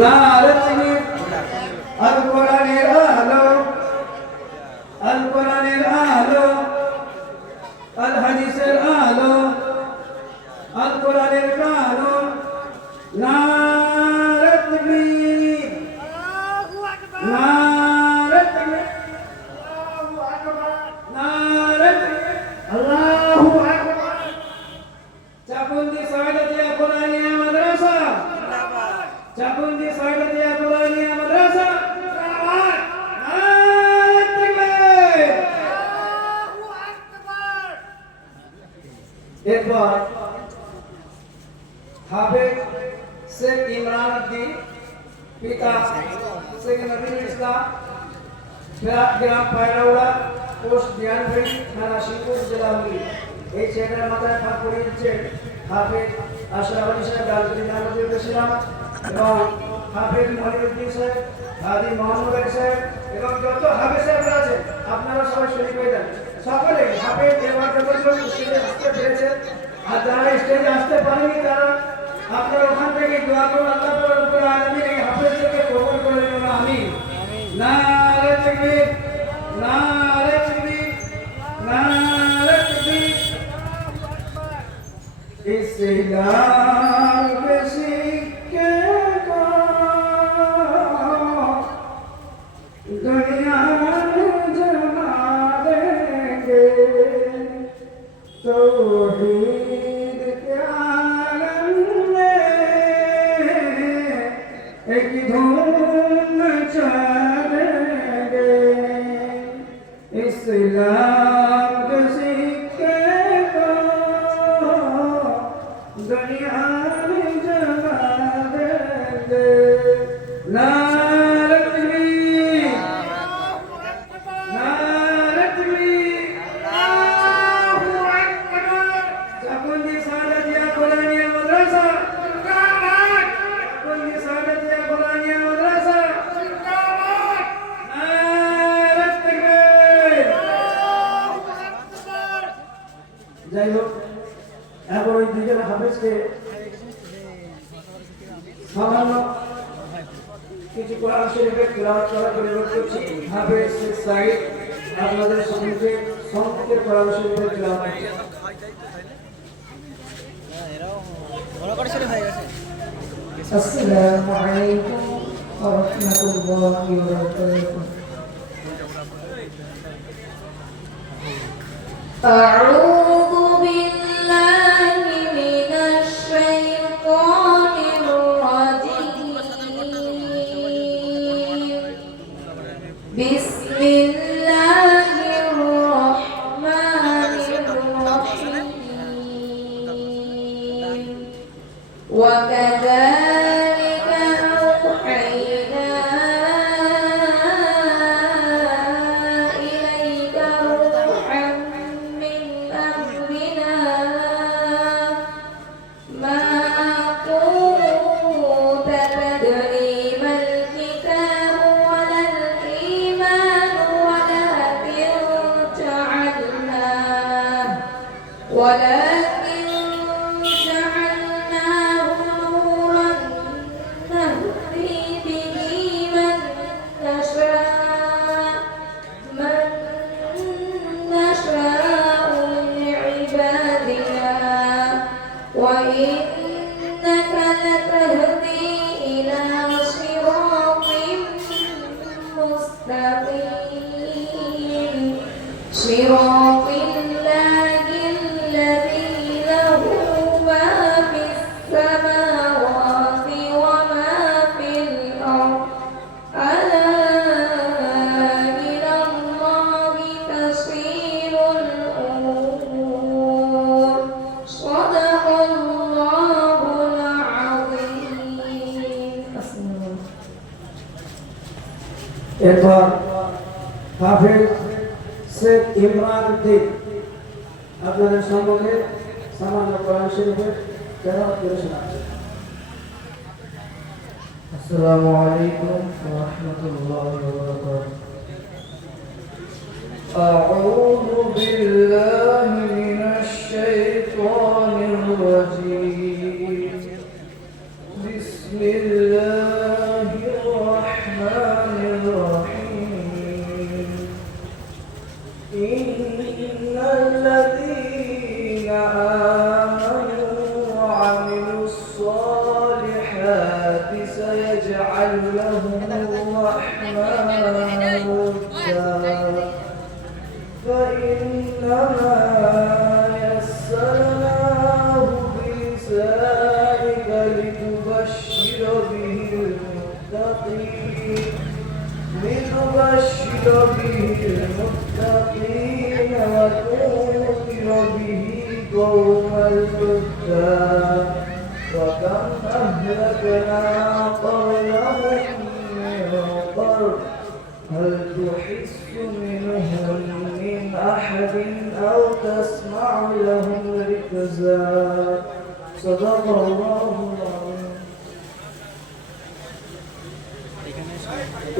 নারে তাকবীর আল কোরআনের আলো আল কোরআনের আলো আল হাদিসের আলো আল কোরআনের কানুন নারে তাকবীর নারে তাকবীর নারে তাকবীর আল্লাহু আকবার চাকুন্দি সাইদাতিয়া কোরআনিয়া মাদ্রাসা জিন্দাবাদ চাকুন্দি সাইদাতিয়া কোরআনিয়া মাদ্রাসা জিন্দাবাদ নারে তাকবীর আল্লাহু আকবার এরপর হাফেজ শেখ ইমরান উদ্দিন পিতা শেখ নবীন ইসলাম গ্রাম পায়রাউড়া পোস্ট বিয়ানবাড়ি থানা শিবপুর জেলা হুগলি এই ছেলের মাথায় ফাঁক পড়িয়ে দিচ্ছেন হাফেজ আশরাফ আলী সাহেব ডালপুরি নামজুর ইসলাম এবং হাফেজ মনিরুদ্দিন সাহেব হাদি মোহাম্মদ আলী সাহেব এবং যত হাফেজ সাহেবরা আছেন আপনারা সবাই শরীক হয়ে যান সকলে হাফেজ এবার যতজন স্টেজে আসতে পেরেছে আর যারা স্টেজে আসতে পারেনি তারা আপনারা ওখান থেকে দোয়া করুন আল্লাহ রব্বুল আলামিন এই হাফেজকে কবুল করে নিন আমিন নারে তাকবীর নারে তাকবীর নারে তাকবীর ইসলাম के सिक्के को दुनिया में जमा देंगे तौहीद के आलम में एक धूम चलेंगे इस्लाम के सिक्के को दुनिया में जमा देंगे नारे तकबीर नारे तकबीर अल्लाहु अकबर चाकुंदी सादतिया कोरआनिया मदरसा जिंदाबाद चाकुंदी सादतिया कोरआनिया मदरसा जिंदाबाद नारे तकबीर अल्लाहु अकबर जय हो এখন ওই দুজন হাফেজকে সামান্য কিছু কোরআন শরীফের তিলাওয়াত করার পরিবর্তে করছি হাফেজ শেখ সাঈদ আপনাদের সম্মুখে সংক্ষেপে কোরআন শরীফের তিলাওয়াত করছেন আসসালামু আলাইকুম ওয়া রাহমাতুল্লাহি ওয়া বারাকাতুহু আউযু বিল্লাহি মিনাশ শাইতানির রাজীম বিসমিল্লাহির রাহমানির রাহিম ওয়া কাযালিকা আওহাইনা ইলাইকা রূহান মিন আমরিনা মা কুনতা তাদরি মাল কিতাবু ওয়ালাল ঈমানু ওয়ালাকিন جعلناه نورا نهدي به من نشاء من عبادنا وإنك لتهدي إلى صراط مستقيم صراط الله الذي له ما في السماوات وما في الأرض ألا إلى الله تصير الأمور صدق الله العظيم. এরপর হাফেজ শেখ ইমরান উদ্দিন আপনাদের সম্মুখে সামান্য কোরআন শরীফের তেলাওয়াত করে শোনাচ্ছেন। আসসালামু আলাইকুম ওয়া রাহমাতুল্লাহি ওয়া বারাকাতুহু। আউযু বিল্লাহি মিনাশ শাইতানির রাজীম। বিসমিল্লাহ يجعل له الرحمن ودا فإنما يسرناه بلسانك لتبشر به المتقين وتنذر به قوما لدا وكم أهلكنا قبلهم من قرن هل تحس منهم من أحد أو تسمع لهم ركزا صدق الله العظيم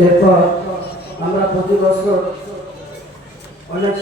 এরপর আমরা প্রতি বছর অনেক